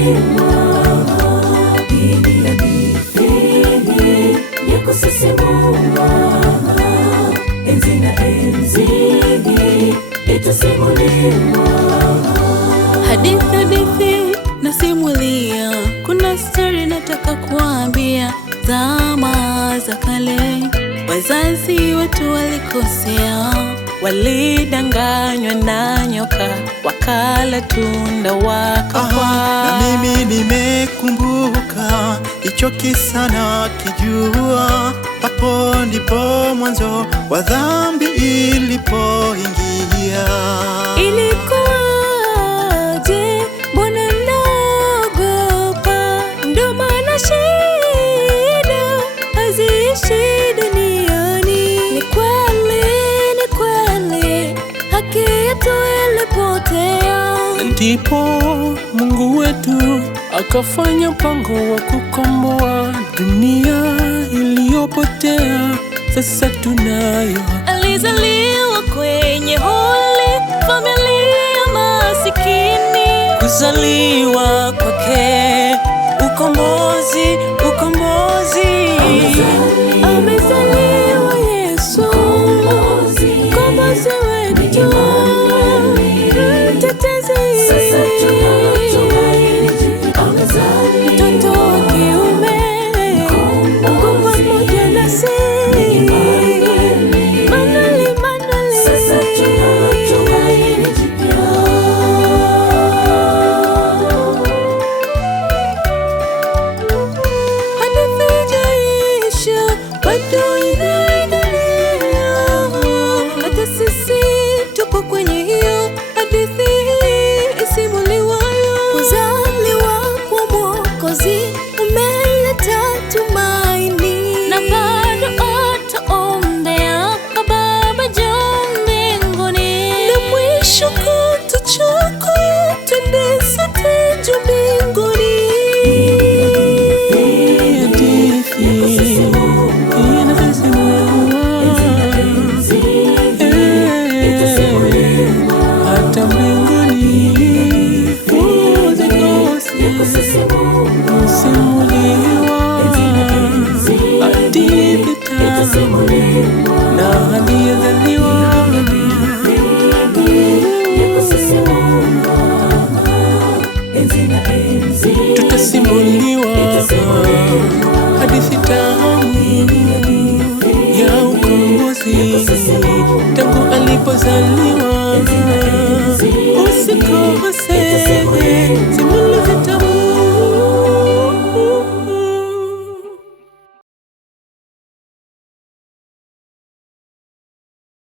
itasimuliwa. Hii ni hadithi ya kusisimua. Enzi na enzi itasimuliwa. Hadithi nasimulia. Kuna story nataka kuambia. Zama za kale wazazi wetu walikosea, walidanganywa na nyoka, wakala tunda wakafa. Na mimi nimekumbuka hicho kisa na kijua. Hapo ndipo mwanzo wa dhambi ilipoingia. Ilikuwaje? Mbona naogopa? Ndo maana shida haziishi duniani. Ni kweli haki yetu ilipotea. Ndipo Mungu wetu akafanya mpango wa kukomboa dunia iliyopotea. Sasa tunayo. Alizaliwa kwenye holi familia masikini. Kuzaliwa kwake ukombozi. Amezaliwa Yesu, mkombozi wetu, mtetezi. Mtoto wa kiume Mungu pamoja nasi. Bado inaendelea. Hata sisi tupo kwenye hiyo hadithi isimuliwayo. Kuzaliwa kwa Mwokozi umeleta tumaini, na bado ataombea kwa Baba juu mbinguni. Na mwisho kutuchukua twende sote juu mbinguni. Hata mbinguni kusimuliwa. Hadithi tamu na aliyezaliwa. Tutasimuliwa hadithi tamu ya ukombozi tangu alipozaliwa. Usikose.